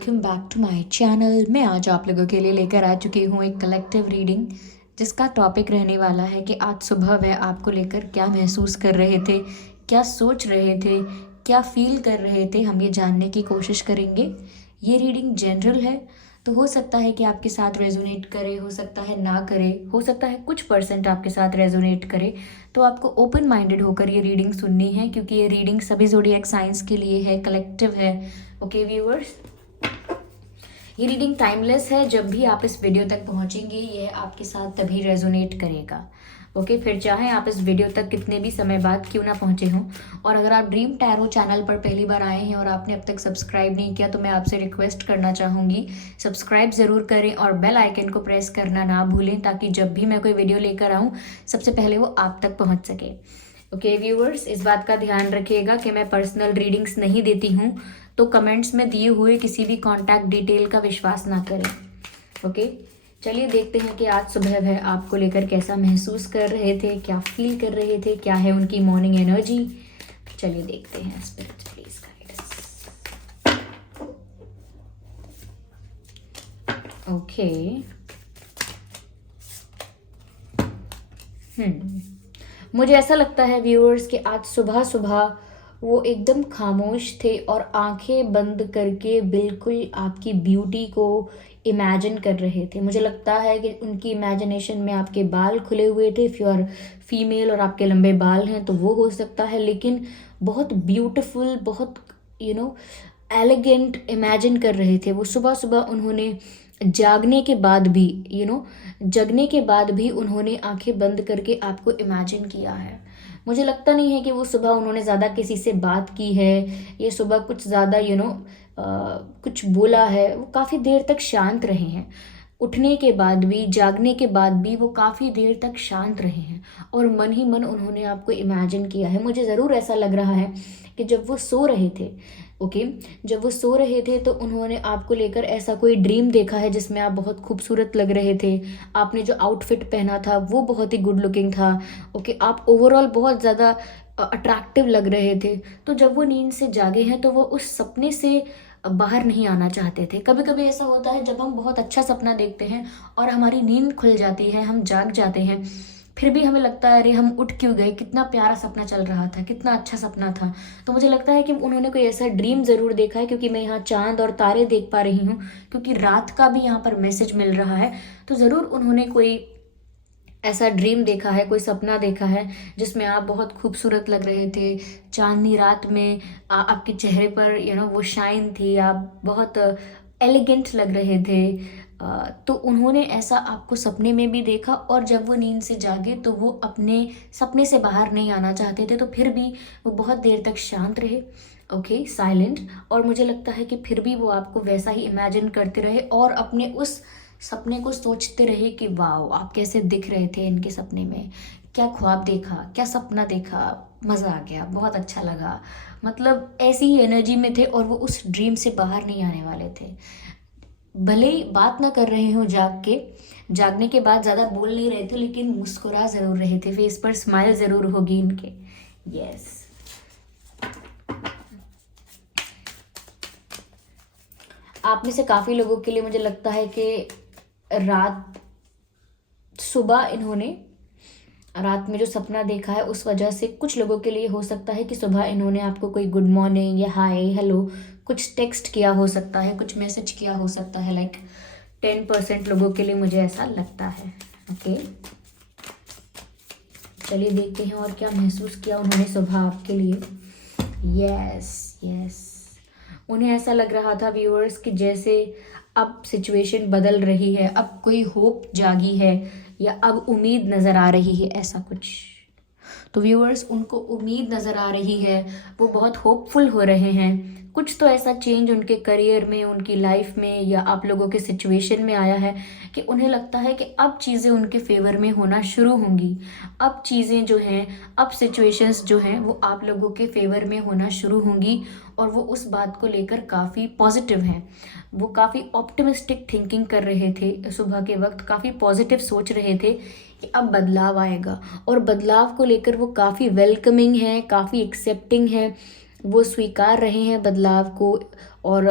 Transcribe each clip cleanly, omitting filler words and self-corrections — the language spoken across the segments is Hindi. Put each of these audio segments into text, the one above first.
Welcome back to my channel. मैं आज आप लोगों के लिए लेकर आ चुकी हूँ एक कलेक्टिव रीडिंग, जिसका टॉपिक रहने वाला है कि आज सुबह वह आपको लेकर क्या महसूस कर रहे थे, क्या सोच रहे थे, क्या फील कर रहे थे। हम ये जानने की कोशिश करेंगे। ये रीडिंग जनरल है, तो हो सकता है कि आपके साथ रेजोनेट करे, हो सकता है ना करे, हो सकता है कुछ परसेंट आपके साथ रेजोनेट करे। तो आपको ओपन माइंडेड होकर ये रीडिंग सुननी है, क्योंकि ये रीडिंग सभी ज़ोडिएक साइंस के लिए है, कलेक्टिव है। ओके व्यूअर्स, ये रीडिंग टाइमलेस है। जब भी आप इस वीडियो तक पहुंचेंगे ये आपके साथ तभी रेजोनेट करेगा। ओके, फिर चाहे आप इस वीडियो तक कितने भी समय बाद क्यों ना पहुंचे हों। और अगर आप ड्रीम टैरो चैनल पर पहली बार आए हैं और आपने अब तक सब्सक्राइब नहीं किया, तो मैं आपसे रिक्वेस्ट करना चाहूँगी, सब्सक्राइब ज़रूर करें और बेल आइकन को प्रेस करना ना भूलें, ताकि जब भी मैं कोई वीडियो लेकर आऊँ सबसे पहले वो आप तक पहुँच सके। ओके व्यूअर्स, इस बात का ध्यान रखिएगा कि मैं पर्सनल रीडिंग्स नहीं देती हूँ, तो कमेंट्स में दिए हुए किसी भी कॉन्टैक्ट डिटेल का विश्वास ना करें। ओके, चलिए देखते हैं कि आज सुबह वह आपको लेकर कैसा महसूस कर रहे थे, क्या फील कर रहे थे, क्या है उनकी मॉर्निंग एनर्जी। चलिए देखते हैं। Spirit please guide us. Okay, मुझे ऐसा लगता है व्यूअर्स कि आज सुबह सुबह वो एकदम खामोश थे और आंखें बंद करके बिल्कुल आपकी ब्यूटी को इमेजिन कर रहे थे। मुझे लगता है कि उनकी इमेजिनेशन में आपके बाल खुले हुए थे। इफ़ यू आर फीमेल और आपके लंबे बाल हैं तो वो हो सकता है, लेकिन बहुत ब्यूटीफुल, बहुत एलिगेंट इमेजिन कर रहे थे वो। सुबह सुबह उन्होंने जागने के बाद भी जगने के बाद भी उन्होंने आंखें बंद करके आपको इमेजिन किया है। मुझे लगता नहीं है कि वो सुबह उन्होंने ज़्यादा किसी से बात की है, ये सुबह कुछ ज़्यादा कुछ बोला है। वो काफ़ी देर तक शांत रहे हैं। उठने के बाद भी, जागने के बाद भी वो काफ़ी देर तक शांत रहे हैं और मन ही मन उन्होंने आपको इमेजिन किया है। मुझे ज़रूर ऐसा लग रहा है कि जब वो सो रहे थे, जब वो सो रहे थे तो उन्होंने आपको लेकर ऐसा कोई ड्रीम देखा है जिसमें आप बहुत खूबसूरत लग रहे थे। आपने जो आउटफिट पहना था वो बहुत ही गुड लुकिंग था। आप ओवरऑल बहुत ज़्यादा अट्रैक्टिव लग रहे थे। तो जब वो नींद से जागे हैं तो वो उस सपने से बाहर नहीं आना चाहते थे। कभी कभी ऐसा होता है जब हम बहुत अच्छा सपना देखते हैं और हमारी नींद खुल जाती है, हम जाग जाते हैं, फिर भी हमें लगता है अरे हम उठ क्यों गए, कितना प्यारा सपना चल रहा था, कितना अच्छा सपना था। तो मुझे लगता है कि उन्होंने कोई ऐसा ड्रीम ज़रूर देखा है, क्योंकि मैं यहाँ चांद और तारे देख पा रही हूँ, क्योंकि रात का भी यहाँ पर मैसेज मिल रहा है। तो ज़रूर उन्होंने कोई ऐसा ड्रीम देखा है, कोई सपना देखा है जिसमें आप बहुत खूबसूरत लग रहे थे। चांदनी रात में आपके चेहरे पर वो शाइन थी, आप बहुत एलिगेंट लग रहे थे। तो उन्होंने ऐसा आपको सपने में भी देखा, और जब वो नींद से जागे तो वो अपने सपने से बाहर नहीं आना चाहते थे, तो फिर भी वो बहुत देर तक शांत रहे, साइलेंट। और मुझे लगता है कि फिर भी वो आपको वैसा ही इमेजिन करते रहे और अपने उस सपने को सोचते रहे कि वाह आप कैसे दिख रहे थे इनके सपने में, क्या ख्वाब देखा, क्या सपना देखा, मज़ा आ गया, बहुत अच्छा लगा। मतलब ऐसी ही एनर्जी में थे और वो उस ड्रीम से बाहर नहीं आने वाले थे। भले ही बात ना कर रहे हो जागने के बाद ज़्यादा बोल नहीं रहे थे, लेकिन मुस्कुरा ज़रूर रहे थे, फेस पर स्माइल ज़रूर होगी इनके। यस, आप में से काफ़ी लोगों के लिए मुझे लगता है कि रात में जो सपना देखा है उस वजह से कुछ लोगों के लिए हो सकता है कि सुबह इन्होंने आपको कोई गुड मॉर्निंग या हाय हेलो कुछ टेक्स्ट किया हो सकता है, कुछ मैसेज किया हो सकता है। लाइक 10% लोगों के लिए मुझे ऐसा लगता है। ओके, चलिए देखते हैं और क्या महसूस किया उन्होंने सुबह आपके लिए। यस, उन्हें ऐसा लग रहा था व्यूअर्स कि जैसे अब सिचुएशन बदल रही है, अब कोई होप जागी है, या अब उम्मीद नज़र आ रही है, ऐसा कुछ। तो व्यूअर्स, उनको उम्मीद नज़र आ रही है, वो बहुत होपफुल हो रहे हैं। कुछ तो ऐसा चेंज उनके करियर में, उनकी लाइफ में, या आप लोगों के सिचुएशन में आया है कि उन्हें लगता है कि अब चीज़ें उनके फेवर में होना शुरू होंगी। अब चीज़ें जो हैं, अब सिचुएशंस जो हैं वो आप लोगों के फेवर में होना शुरू होंगी, और वो उस बात को लेकर काफ़ी पॉजिटिव हैं। वो काफ़ी ऑप्टिमिस्टिक थिंकिंग कर रहे थे सुबह के वक्त, काफ़ी पॉजिटिव सोच रहे थे कि अब बदलाव आएगा, और बदलाव को लेकर वो काफ़ी वेलकमिंग है, काफ़ी एक्सेप्टिंग है। वो स्वीकार रहे हैं बदलाव को और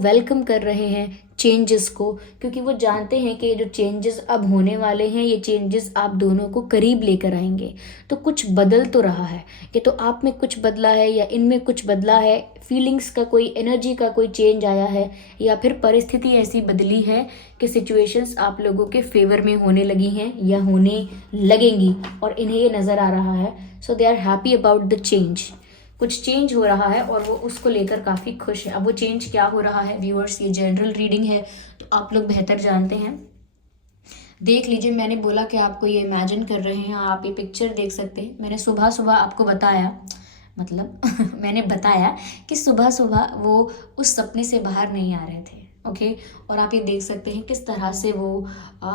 वेलकम कर रहे हैं चेंजेस को, क्योंकि वो जानते हैं कि ये जो चेंजेस अब होने वाले हैं ये चेंजेस आप दोनों को करीब लेकर आएंगे। तो कुछ बदल तो रहा है, ये तो आप में कुछ बदला है या इनमें कुछ बदला है, फीलिंग्स का कोई, एनर्जी का कोई चेंज आया है, या फिर परिस्थिति ऐसी बदली है कि सिचुएशंस आप लोगों के फेवर में होने लगी हैं या होने लगेंगी और इन्हें ये नज़र आ रहा है। So they are happy about the change. कुछ चेंज हो रहा है और वो उसको लेकर काफ़ी खुश है। अब वो चेंज क्या हो रहा है व्यूअर्स, ये जनरल रीडिंग है तो आप लोग बेहतर जानते हैं। देख लीजिए, मैंने बोला कि आपको ये इमेजिन कर रहे हैं, आप ये पिक्चर देख सकते हैं। मैंने सुबह सुबह आपको बताया, मतलब मैंने बताया कि सुबह सुबह वो उस सपने से बाहर नहीं आ रहे थे। ओके, और आप ये देख सकते हैं किस तरह से वो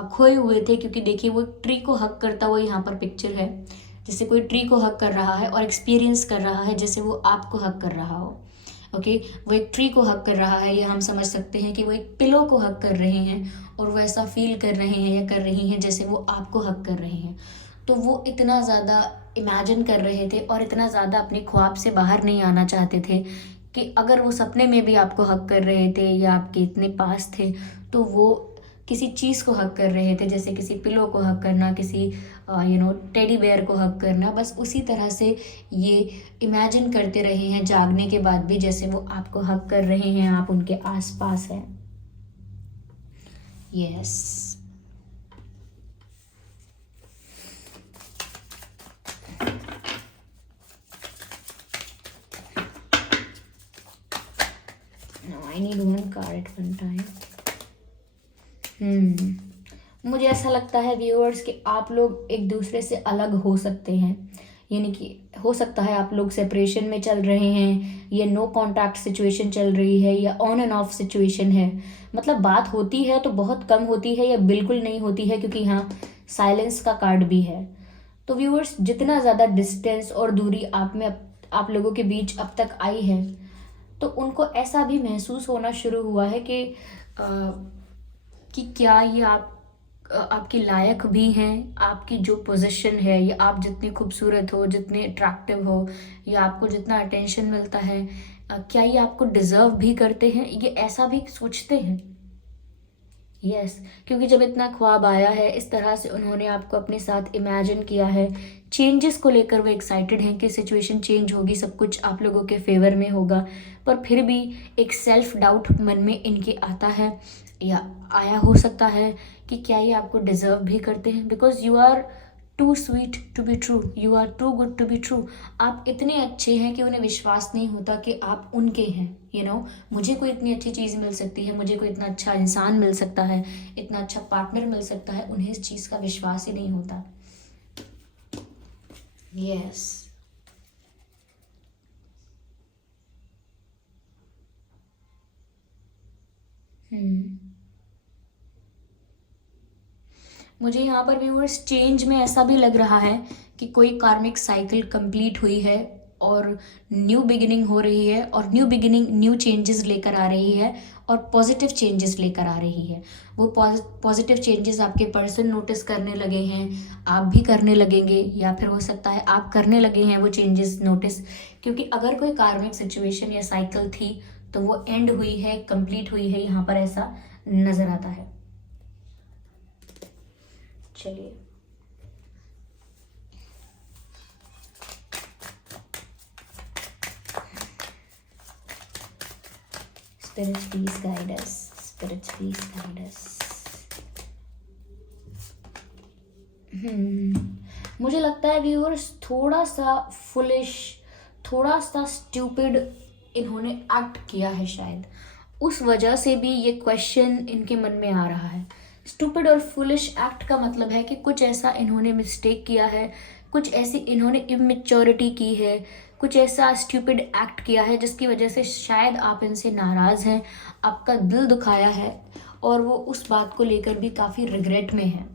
खोए हुए थे, क्योंकि देखिए वो ट्री को हक करता हुआ यहाँ पर पिक्चर है, जैसे कोई ट्री को हक कर रहा है और एक्सपीरियंस कर रहा है जैसे वो आपको हक कर रहा हो। ओके, वो एक ट्री को हक कर रहा है, ये हम समझ सकते हैं कि वो एक पिलो को हक कर रहे हैं और वो ऐसा फील कर रहे हैं या कर रही हैं जैसे वो आपको हक कर रहे हैं। तो वो इतना ज़्यादा इमेजिन कर रहे थे और इतना ज़्यादा अपने ख्वाब से बाहर नहीं आना चाहते थे कि अगर वो सपने में भी आपको हक कर रहे थे या आपके इतने पास थे तो वो किसी चीज़ को हक कर रहे थे, जैसे किसी पिलो को हक करना, किसी टेडी बेयर को हक करना। बस उसी तरह से ये इमेजिन करते रहे हैं जागने के बाद भी, जैसे वो आपको हक कर रहे हैं, आप उनके आसपास हैं। Yes, I need one card at one time. मुझे ऐसा लगता है व्यूअर्स कि आप लोग एक दूसरे से अलग हो सकते हैं, यानी कि हो सकता है आप लोग सेपरेशन में चल रहे हैं, या नो कांटेक्ट सिचुएशन चल रही है, या ऑन एंड ऑफ सिचुएशन है। मतलब बात होती है तो बहुत कम होती है या बिल्कुल नहीं होती है, क्योंकि यहाँ साइलेंस का कार्ड भी है। तो व्यूअर्स, जितना ज़्यादा डिस्टेंस और दूरी आप लोगों के बीच अब तक आई है, तो उनको ऐसा भी महसूस होना शुरू हुआ है कि क्या ये आपके लायक भी हैं, आपकी जो पोजीशन है, या आप जितने खूबसूरत हो, जितने अट्रैक्टिव हो, या आपको जितना अटेंशन मिलता है, क्या ये आपको डिज़र्व भी करते हैं, ये ऐसा भी सोचते हैं। यस, क्योंकि जब इतना ख्वाब आया है, इस तरह से उन्होंने आपको अपने साथ इमेजिन किया है, चेंजेस को लेकर वो एक्साइटेड हैं कि सिचुएशन चेंज होगी, सब कुछ आप लोगों के फेवर में होगा, पर फिर भी एक सेल्फ डाउट मन में इनके आता है या आया हो सकता है कि क्या ये आपको डिज़र्व भी करते हैं, because you are too sweet to be true, you are too good to be true. आप इतने अच्छे हैं कि उन्हें विश्वास नहीं होता कि आप उनके हैं। मुझे कोई इतनी अच्छी चीज़ मिल सकती है, मुझे कोई इतना अच्छा इंसान मिल सकता है, इतना अच्छा पार्टनर मिल सकता है, उन्हें इस चीज़ का विश्वास ही नहीं होता। यस, मुझे यहाँ पर व्यूअर्स चेंज में ऐसा भी लग रहा है कि कोई कार्मिक साइकिल कंप्लीट हुई है और न्यू बिगिनिंग हो रही है, और न्यू बिगिनिंग न्यू चेंजेस लेकर आ रही है और पॉजिटिव चेंजेस लेकर आ रही है। वो पॉजिटिव चेंजेस आपके पर्सन नोटिस करने लगे हैं, आप भी करने लगेंगे, या फिर हो सकता है आप करने लगे हैं वो चेंजेस नोटिस, क्योंकि अगर कोई कार्मिक सिचुएशन या साइकिल थी तो वो एंड हुई है, कंप्लीट हुई है, यहाँ पर ऐसा नज़र आता है। चलिए, spirits please guide us, spirits please guide us. मुझे लगता है व्यूअर्स थोड़ा सा फुलिश, थोड़ा सा स्टूपिड इन्होंने एक्ट किया है, शायद उस वजह से भी ये क्वेश्चन इनके मन में आ रहा है। स्टूपिड और फुलिश एक्ट का मतलब है कि कुछ ऐसा इन्होंने मिस्टेक किया है, कुछ ऐसी इन्होंने इमेच्योरिटी की है, कुछ ऐसा स्टूपिड एक्ट किया है जिसकी वजह से शायद आप इनसे नाराज़ हैं, आपका दिल दुखाया है और वो उस बात को लेकर भी काफ़ी रिग्रेट में है।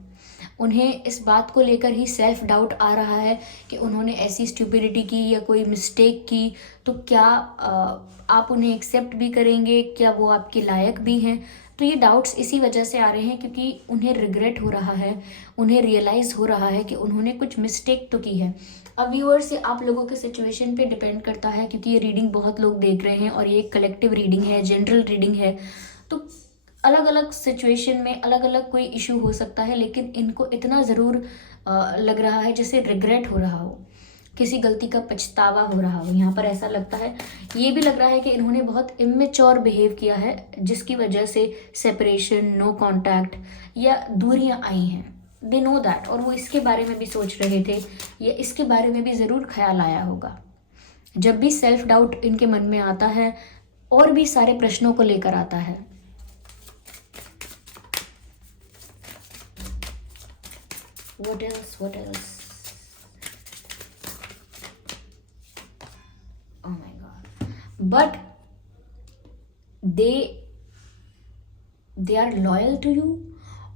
उन्हें इस बात को लेकर ही सेल्फ डाउट आ रहा है कि उन्होंने ऐसी स्टुपिडिटी की या कोई मिस्टेक की तो क्या आप उन्हें एक्सेप्ट भी करेंगे, क्या वो आपके लायक भी हैं। तो ये डाउट्स इसी वजह से आ रहे हैं क्योंकि उन्हें रिग्रेट हो रहा है, उन्हें रियलाइज़ हो रहा है कि उन्होंने कुछ मिस्टेक तो की है। अब व्यूअर्स, ये आप लोगों के सिचुएशन पे डिपेंड करता है क्योंकि ये रीडिंग बहुत लोग देख रहे हैं और ये एक कलेक्टिव रीडिंग है, जनरल रीडिंग है। तो अलग अलग सिचुएशन में अलग अलग कोई इशू हो सकता है, लेकिन इनको इतना ज़रूर लग रहा है जैसे रिग्रेट हो रहा हो, किसी गलती का पछतावा हो रहा हो। यहाँ पर ऐसा लगता है, ये भी लग रहा है कि इन्होंने बहुत इमेच्योर बिहेव किया है जिसकी वजह से सेपरेशन, नो कांटेक्ट या दूरियां आई हैं। दे नो दैट, और वो इसके बारे में भी सोच रहे थे या इसके बारे में भी ज़रूर ख्याल आया होगा। जब भी सेल्फ डाउट इनके मन में आता है और भी सारे प्रश्नों को लेकर आता है। What else? What else? Oh my God. But they are loyal to you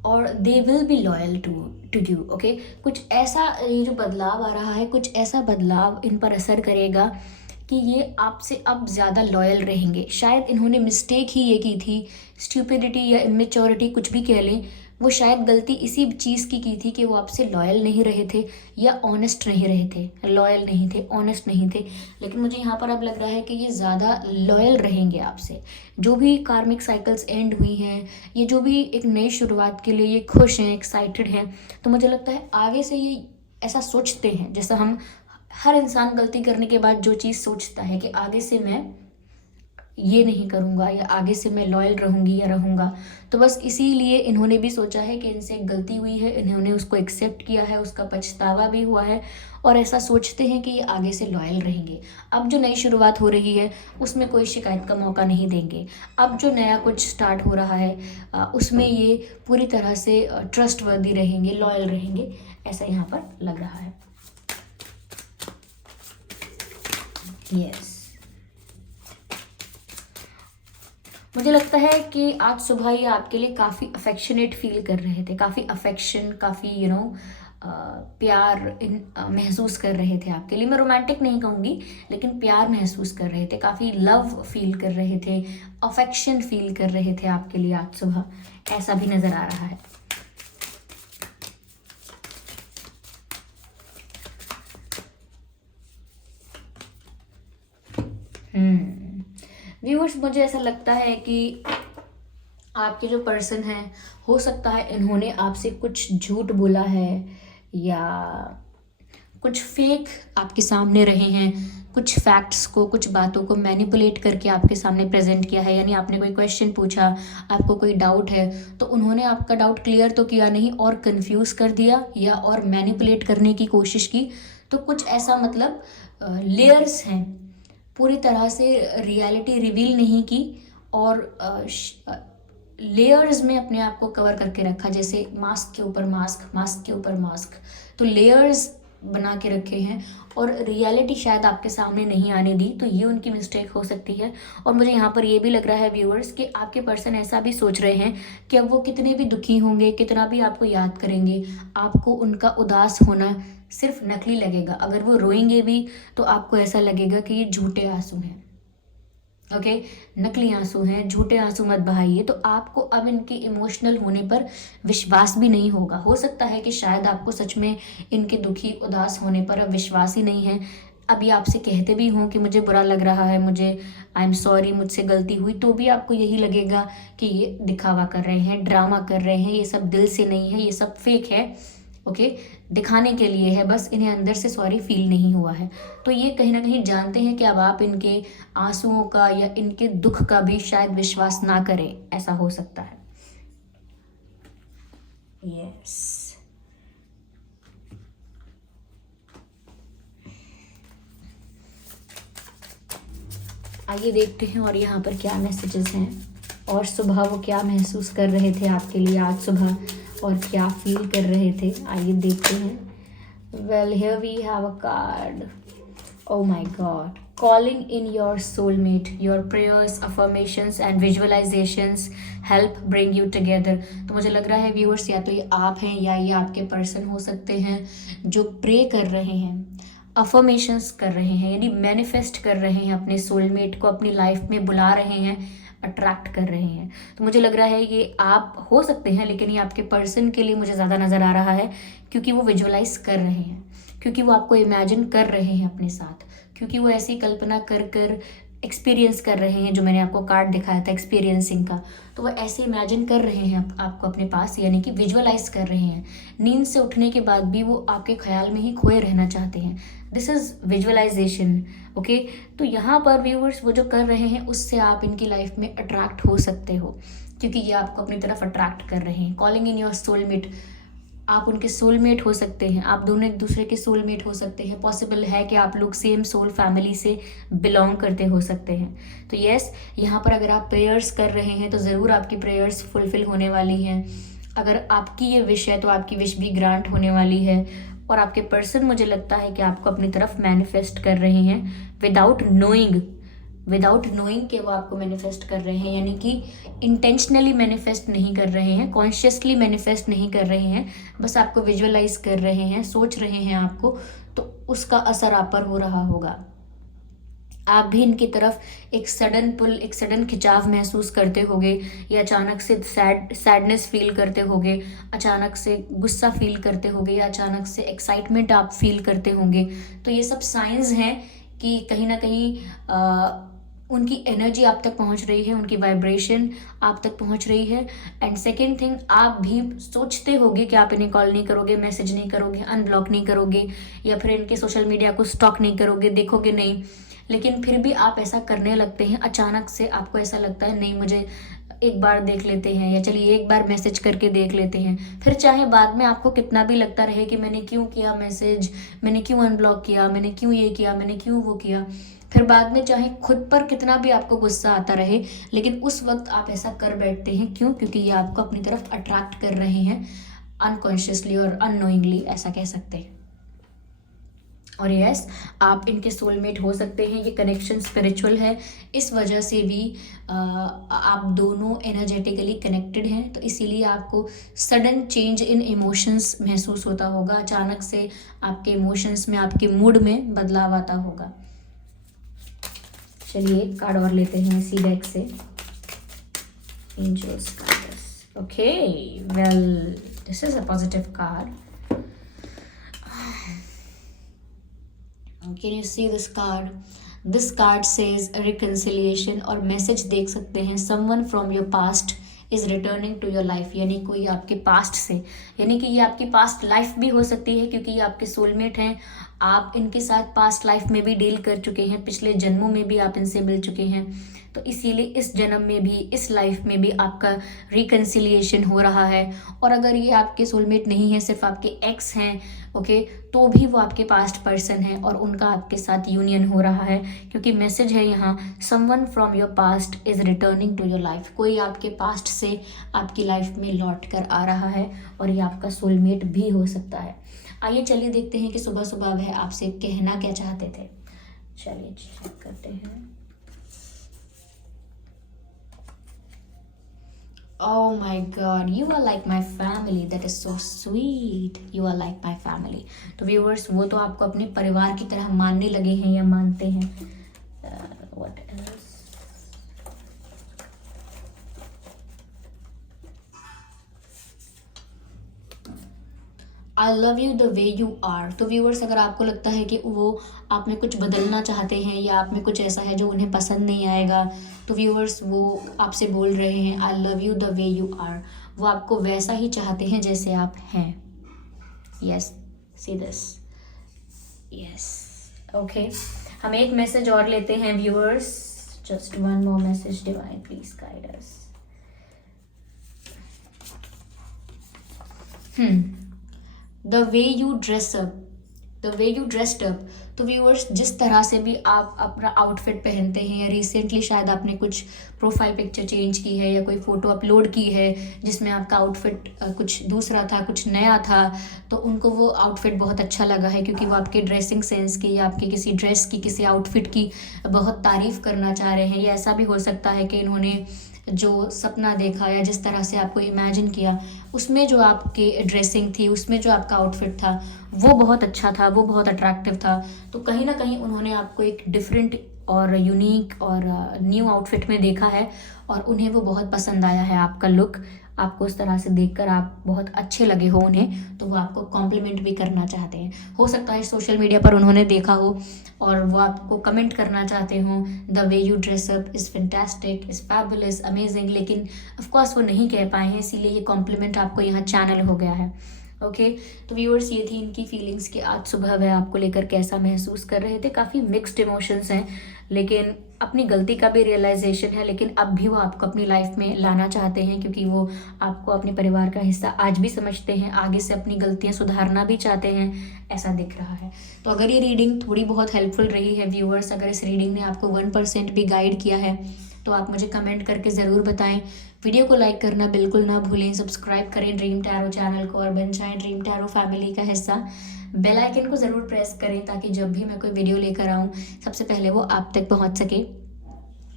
और they will be loyal to you. Okay? कुछ ऐसा, ये जो बदलाव आ रहा है, कुछ ऐसा बदलाव इन पर असर करेगा कि ये आपसे अब ज़्यादा लॉयल रहेंगे। शायद इन्होंने मिस्टेक ही ये की थी, स्टूपिडिटी या इमेच्योरिटी कुछ भी कह लें, वो शायद गलती इसी चीज़ की थी कि वो आपसे लॉयल नहीं रहे थे या ऑनेस्ट नहीं रहे थे। लॉयल नहीं थे, ऑनेस्ट नहीं थे। लेकिन मुझे यहाँ पर अब लग रहा है कि ये ज़्यादा लॉयल रहेंगे आपसे। जो भी कार्मिक साइकिल्स एंड हुई हैं, ये जो भी एक नई शुरुआत के लिए ये खुश हैं, एक्साइटेड हैं, तो मुझे लगता है आगे से ये ऐसा सोचते हैं जैसा हम हर इंसान गलती करने के बाद जो चीज़ सोचता है कि आगे से मैं ये नहीं करूँगा या आगे से मैं लॉयल रहूँगी या रहूँगा। तो बस इसीलिए इन्होंने भी सोचा है कि इनसे एक गलती हुई है, इन्होंने उसको एक्सेप्ट किया है, उसका पछतावा भी हुआ है और ऐसा सोचते हैं कि ये आगे से लॉयल रहेंगे। अब जो नई शुरुआत हो रही है उसमें कोई शिकायत का मौका नहीं देंगे। अब जो नया कुछ स्टार्ट हो रहा है उसमें ये पूरी तरह से ट्रस्टवर्दी रहेंगे, लॉयल रहेंगे, ऐसा यहाँ पर लग रहा है। यस, मुझे लगता है कि आज सुबह ये आपके लिए काफ़ी अफेक्शनेट फील कर रहे थे, काफ़ी अफेक्शन, काफ़ी प्यार महसूस कर रहे थे आपके लिए। मैं रोमांटिक नहीं कहूँगी, लेकिन प्यार महसूस कर रहे थे, काफ़ी लव फील कर रहे थे, अफेक्शन फील कर रहे थे आपके लिए आज सुबह, ऐसा भी नज़र आ रहा है। व्यूअर्स, मुझे ऐसा लगता है कि आपके जो पर्सन हैं, हो सकता है इन्होंने आपसे कुछ झूठ बोला है या कुछ फेक आपके सामने रहे हैं, कुछ फैक्ट्स को, कुछ बातों को मैनिपुलेट करके आपके सामने प्रेजेंट किया है। यानी आपने कोई क्वेश्चन पूछा, आपको कोई डाउट है, तो उन्होंने आपका डाउट क्लियर तो किया नहीं और कंफ्यूज कर दिया या और मैनिपुलेट करने की कोशिश की। तो कुछ ऐसा, मतलब लेयर्स हैं, पूरी तरह से रियलिटी रिवील नहीं की और लेयर्स में अपने आप को कवर करके रखा, जैसे मास्क के ऊपर मास्क, मास्क के ऊपर मास्क। तो लेयर्स बना के रखे हैं और रियलिटी शायद आपके सामने नहीं आने दी, तो ये उनकी मिस्टेक हो सकती है। और मुझे यहाँ पर ये भी लग रहा है व्यूअर्स कि आपके पर्सन ऐसा भी सोच रहे हैं कि अब वो कितने भी दुखी होंगे, कितना भी आपको याद करेंगे, आपको उनका उदास होना सिर्फ नकली लगेगा। अगर वो रोएंगे भी तो आपको ऐसा लगेगा कि ये झूठे आंसू हैं। ओके, नकली आंसू हैं, झूठे आंसू मत बहाइए। तो आपको अब इनके इमोशनल होने पर विश्वास भी नहीं होगा। हो सकता है कि शायद आपको सच में इनके दुखी, उदास होने पर अब विश्वास ही नहीं है। अभी आपसे कहते भी हों कि मुझे बुरा लग रहा है, मुझे आई एम सॉरी, मुझसे गलती हुई, तो भी आपको यही लगेगा कि ये दिखावा कर रहे हैं, ड्रामा कर रहे हैं, ये सब दिल से नहीं है, ये सब फेक है। ओके, दिखाने के लिए है, बस इन्हें अंदर से सॉरी फील नहीं हुआ है। तो ये कहीं ना कहीं जानते हैं कि अब आप इनके आंसुओं का या इनके दुख का भी शायद विश्वास ना करें, ऐसा हो सकता है। यस, आइए देखते हैं और यहाँ पर क्या मैसेजेस हैं और सुबह वो क्या महसूस कर रहे थे आपके लिए आज सुबह और क्या फील कर रहे थे। आइए देखते हैं। Well, here we have a card, Oh my God. Calling in your soulmate, your prayers, affirmations and visualizations help bring you together. तो मुझे लग रहा है व्यूअर्स, या तो ये आप हैं या ये आपके पर्सन हो सकते हैं जो प्रे कर रहे हैं, अफर्मेशंस कर रहे हैं, यानी मैनिफेस्ट कर रहे हैं, अपने सोलमेट को अपनी लाइफ में बुला रहे हैं, अट्रैक्ट कर रहे हैं। तो मुझे लग रहा है ये आप हो सकते हैं, लेकिन ये आपके पर्सन के लिए मुझे ज़्यादा नज़र आ रहा है, क्योंकि वो विजुअलाइज कर रहे हैं, क्योंकि वो आपको इमेजिन कर रहे हैं अपने साथ, क्योंकि वो ऐसी कल्पना कर कर एक्सपीरियंस कर रहे हैं, जो मैंने आपको कार्ड दिखाया था एक्सपीरियंसिंग का, तो वो ऐसे इमेजिन कर रहे हैं आपको अपने पास, यानी कि विजुअलाइज कर रहे हैं। नींद से उठने के बाद भी वो आपके ख्याल में ही खोए रहना चाहते हैं। This is visualisation. ओके, तो यहाँ पर व्यूअर्स वो जो कर रहे हैं उससे आप इनकी लाइफ में अट्रैक्ट हो सकते हो, क्योंकि ये आपको अपनी तरफ अट्रैक्ट कर रहे हैं। कॉलिंग इन योर सोलमेट, आप उनके सोलमेट हो सकते हैं, आप दोनों एक दूसरे के सोलमेट हो सकते हैं। पॉसिबल है कि आप लोग सेम सोल फैमिली से बिलोंग करते हो सकते हैं। तो यस, यहाँ पर अगर आप प्रेयर्स कर रहे हैं तो ज़रूर आपकी प्रेयर्स फुलफिल होने वाली हैं। अगर आपकी ये विश है तो आपकी विश भी ग्रांट होने वाली है। और आपके पर्सन, मुझे लगता है कि आपको अपनी तरफ मैनिफेस्ट कर रहे हैं विदाउट नोइंग कि वो आपको मैनिफेस्ट कर रहे हैं, यानी कि इंटेंशनली मैनिफेस्ट नहीं कर रहे हैं, कॉन्शियसली मैनिफेस्ट नहीं कर रहे हैं, बस आपको विजुअलाइज कर रहे हैं, सोच रहे हैं आपको, तो उसका असर आप पर हो रहा होगा। आप भी इनकी तरफ एक सडन पुल, एक सडन खिंचाव महसूस करते होगे, या अचानक से सैडनेस फील करते होगे, अचानक से गुस्सा फील करते होगे, या अचानक से एक्साइटमेंट आप फील करते होंगे। तो ये सब साइंस हैं कि कहीं ना कहीं उनकी एनर्जी आप तक पहुंच रही है, उनकी वाइब्रेशन आप तक पहुंच रही है। एंड सेकेंड थिंग, आप भी सोचते होगे कि आप इन्हें कॉल नहीं करोगे, मैसेज नहीं करोगे, अनब्लॉक नहीं करोगे, या फिर इनके सोशल मीडिया को स्टॉक नहीं करोगे, देखोगे नहीं, लेकिन फिर भी आप ऐसा करने लगते हैं। अचानक से आपको ऐसा लगता है नहीं, मुझे एक बार देख लेते हैं, या चलिए एक बार मैसेज करके देख लेते हैं। फिर चाहे बाद में आपको कितना भी लगता रहे कि मैंने क्यों किया मैसेज, मैंने क्यों अनब्लॉक किया, मैंने क्यों ये किया, मैंने क्यों वो किया, फिर बाद में चाहे खुद पर कितना भी आपको गुस्सा आता रहे, लेकिन उस वक्त आप ऐसा कर बैठते हैं। क्यों? क्योंकि ये आपको अपनी तरफ अट्रैक्ट कर रहे हैं, अनकॉन्शियसली और अननोइंगली ऐसा कह सकते हैं। और यस, आप इनके सोलमेट हो सकते हैं। ये कनेक्शन स्पिरिचुअल है, इस वजह से भी आप दोनों एनर्जेटिकली कनेक्टेड हैं, तो इसीलिए आपको सडन चेंज इन इमोशंस महसूस होता होगा। अचानक से आपके इमोशंस में, आपके मूड में बदलाव आता होगा। चलिए एक कार्ड और लेते हैं इसी डेक से, angels cards. Okay, well this is a positive card. Can you see this card? This card says reconciliation, और मैसेज देख सकते हैं someone from your past is returning to your life, यानी कोई आपके पास्ट से, यानी कि ये आपकी पास्ट लाइफ भी हो सकती है, क्योंकि ये आपके सोलमेट हैं। आप इनके साथ पास्ट लाइफ में भी डील कर चुके हैं, पिछले जन्मों में भी आप इनसे मिल चुके हैं, तो इसीलिए इस जन्म में भी, इस लाइफ में भी आपका रिकन्सिलिएशन हो रहा है। और अगर ये आपके सोलमेट नहीं है, सिर्फ आपके एक्स हैं, ओके, तो भी वो आपके पास्ट पर्सन है और उनका आपके साथ यूनियन हो रहा है, क्योंकि मैसेज है यहाँ someone from your past is returning to your life. कोई आपके पास्ट से आपकी लाइफ में लौट कर आ रहा है, और ये आपका सोलमेट भी हो सकता है। आइए चलिए देखते हैं कि सुबह सुबह वह आपसे कहना क्या चाहते थे। चलिए चेक करते हैं। Oh my God, you are like my family. That is so sweet. You are like my family. तो viewers, वो तो आपको अपने परिवार की तरह मानने लगे हैं या मानते हैं। What else? I love you the way you are. तो व्यूअर्स, अगर आपको लगता है कि वो आप में कुछ बदलना चाहते हैं, या आप में कुछ ऐसा है जो उन्हें पसंद नहीं आएगा, तो व्यूअर्स वो आपसे बोल रहे हैं I love you the way you are. वो आपको वैसा ही चाहते हैं जैसे आप हैं। Yes, see this. Yes, okay, हम एक मैसेज और लेते हैं viewers. Just one more message, divine please guide us. The way you dress up, the way you dressed up. तो व्यूअर्स, जिस तरह से भी आप अपना आउटफिट पहनते हैं, या रिसेंटली शायद आपने कुछ प्रोफाइल पिक्चर चेंज की है या कोई फ़ोटो अपलोड की है जिसमें आपका आउटफिट कुछ दूसरा था, कुछ नया था, तो उनको वो आउटफिट बहुत अच्छा लगा है क्योंकि वो आपके ड्रेसिंग सेंस की या आपके किसी ड्रेस की, किसी आउटफिट की बहुत तारीफ़ करना चाह रहे हैं। या ऐसा भी हो सकता है कि इन्होंने जो सपना देखा या जिस तरह से आपको इमेजिन किया, उसमें जो आपकी ड्रेसिंग थी, उसमें जो आपका आउटफिट था, वो बहुत अच्छा था, वो बहुत अट्रैक्टिव था। तो कहीं ना कहीं उन्होंने आपको एक डिफरेंट और यूनिक और न्यू आउटफिट में देखा है, और उन्हें वो बहुत पसंद आया है आपका लुक। आपको उस तरह से देखकर आप बहुत अच्छे लगे हो उन्हें, तो वो आपको कॉम्प्लीमेंट भी करना चाहते हैं। हो सकता है सोशल मीडिया पर उन्होंने देखा हो और वो आपको कमेंट करना चाहते हो, the way you dress up is fantastic, is fabulous, amazing, लेकिन ऑफ कोर्स वो नहीं कह पाए हैं, इसीलिए ये कॉम्प्लीमेंट आपको यहाँ चैनल हो गया है। ओके, तो व्यूअर्स, ये थी इनकी फीलिंग्स कि आज सुबह वह आपको लेकर कैसा महसूस कर रहे थे। काफ़ी मिक्स्ड इमोशंस हैं, लेकिन अपनी गलती का भी रियलाइजेशन है, लेकिन अब भी वो आपको अपनी लाइफ में लाना चाहते हैं क्योंकि वो आपको अपने परिवार का हिस्सा आज भी समझते हैं, आगे से अपनी गलतियां सुधारना भी चाहते हैं, ऐसा दिख रहा है। तो अगर ये रीडिंग थोड़ी बहुत हेल्पफुल रही है व्यूअर्स, अगर इस रीडिंग ने आपको 1% भी गाइड किया है, तो आप मुझे कमेंट करके ज़रूर बताएं। वीडियो को लाइक करना बिल्कुल ना भूलें, सब्सक्राइब करें ड्रीम टैरो चैनल को और बन जाएं ड्रीम टैरो फैमिली का हिस्सा। बेल आइकन को ज़रूर प्रेस करें ताकि जब भी मैं कोई वीडियो लेकर आऊँ, सबसे पहले वो आप तक पहुँच सके।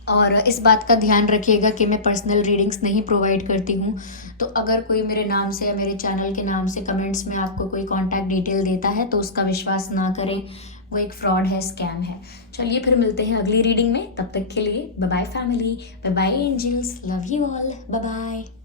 और इस बात का ध्यान रखिएगा कि मैं पर्सनल रीडिंग्स नहीं प्रोवाइड करती हूँ। तो अगर कोई मेरे नाम से या मेरे चैनल के नाम से कमेंट्स में आपको कोई कॉन्टैक्ट डिटेल देता है तो उसका विश्वास ना करें, वो एक फ्रॉड है, स्कैम है। चलिए फिर मिलते हैं अगली रीडिंग में, तब तक के लिए bye bye family, bye bye angels, love you all, bye bye.